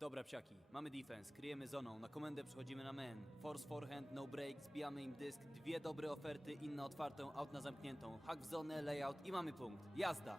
Dobra psiaki, mamy defense, kryjemy zoną, na komendę przechodzimy na men. Force forehand, no break, zbijamy im dysk, dwie dobre oferty, inna otwartą, out na zamkniętą. Hack w zonę, layout i mamy punkt. Jazda!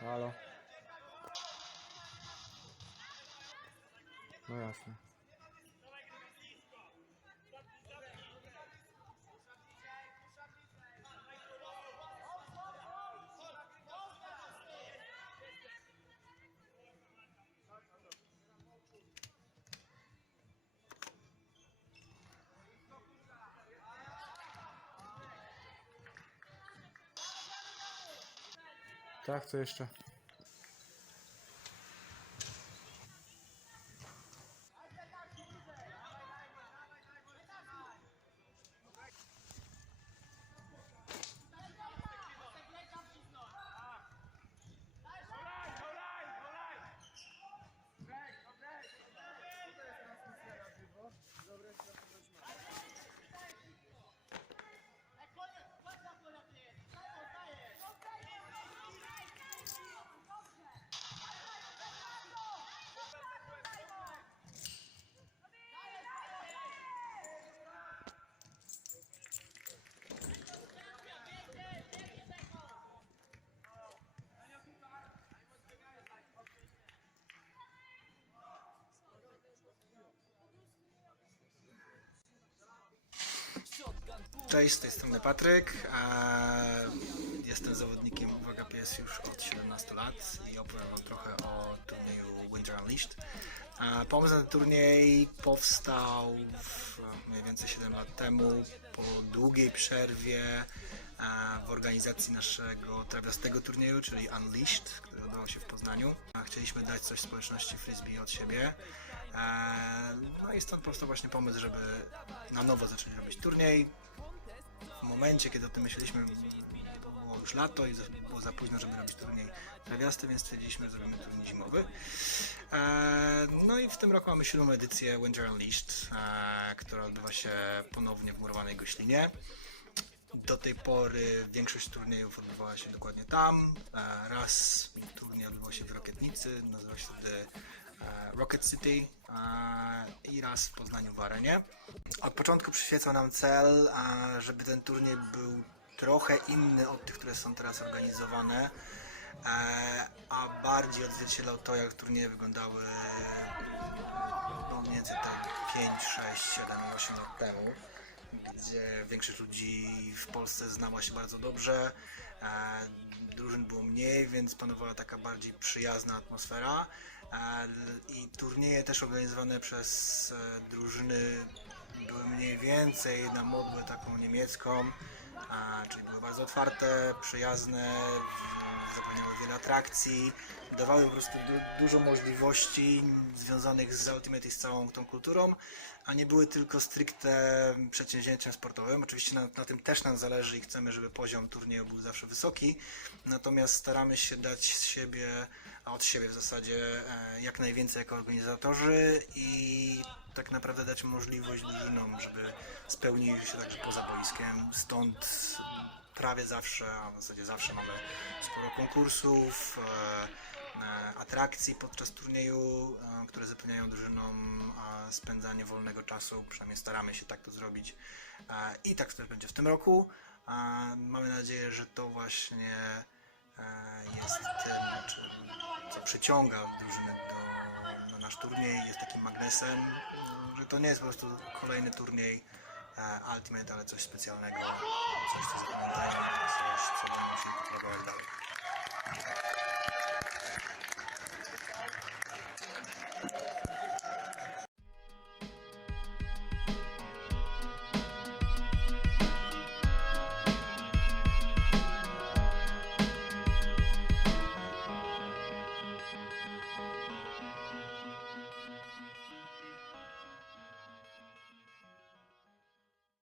Halo. No jasne. Tak, co jeszcze? Cześć, z tej strony Patryk. Jestem zawodnikiem WGPS już od 17 lat i opowiem Wam trochę o turnieju Winter Unleashed. Pomysł na ten turniej powstał mniej więcej 7 lat temu po długiej przerwie w organizacji naszego trawiastego turnieju, czyli Unleashed, który odbywał się w Poznaniu. Chcieliśmy dać coś społeczności frisbee od siebie. E, No i stąd powstał właśnie pomysł, żeby na nowo zacząć robić turniej momencie, kiedy o tym myśleliśmy, było już lato i było za późno, żeby robić turniej trawiasty, więc stwierdziliśmy, że zrobimy turniej zimowy. E, No i w tym roku mamy siódmą edycję Winter Unleashed, e, która odbywa się ponownie w murowanej Goślinie. Do tej pory większość turniejów odbywała się dokładnie tam. E, Raz turniej odbywał się w Rokietnicy, nazywał się wtedy Rocket City e, i raz w Poznaniu w Arenie. Od początku przyświecał nam cel, a żeby ten turniej był trochę inny od tych, które są teraz organizowane, e, a bardziej odzwierciedlał to, jak turnieje wyglądały no, mniej te 5, 6, 7 i 8 lat temu. gdzie większość ludzi w Polsce znała się bardzo dobrze. E, drużyn było mniej, więc panowała taka bardziej przyjazna atmosfera. I turnieje też organizowane przez e, drużyny były mniej więcej na modłę taką niemiecką, czyli były bardzo otwarte, przyjazne, zapewniały wiele atrakcji, dawały po prostu du- dużo możliwości związanych z Ultimate i z całą tą kulturą, a nie były tylko stricte przedsięwzięciem sportowym. Oczywiście na, na tym też nam zależy i chcemy, żeby poziom turnieju był zawsze wysoki, natomiast staramy się dać z siebie, od siebie w zasadzie e, jak najwięcej jako organizatorzy i tak naprawdę dać możliwość drużynom, żeby spełniły się także poza boiskiem. Stąd prawie zawsze, a w zasadzie zawsze mamy sporo konkursów, e, e, atrakcji podczas turnieju, które zapewniają drużynom spędzanie wolnego czasu. Przynajmniej staramy się tak to zrobić. I tak też będzie w tym roku. Mamy nadzieję, że to właśnie jest tym, czym, przyciąga drużyny do, na nasz turniej, jest takim magnesem, że to nie jest po prostu kolejny turniej e, Ultimate, ale coś specjalnego, coś co zapamiętajmy, coś co będą propagować dalej.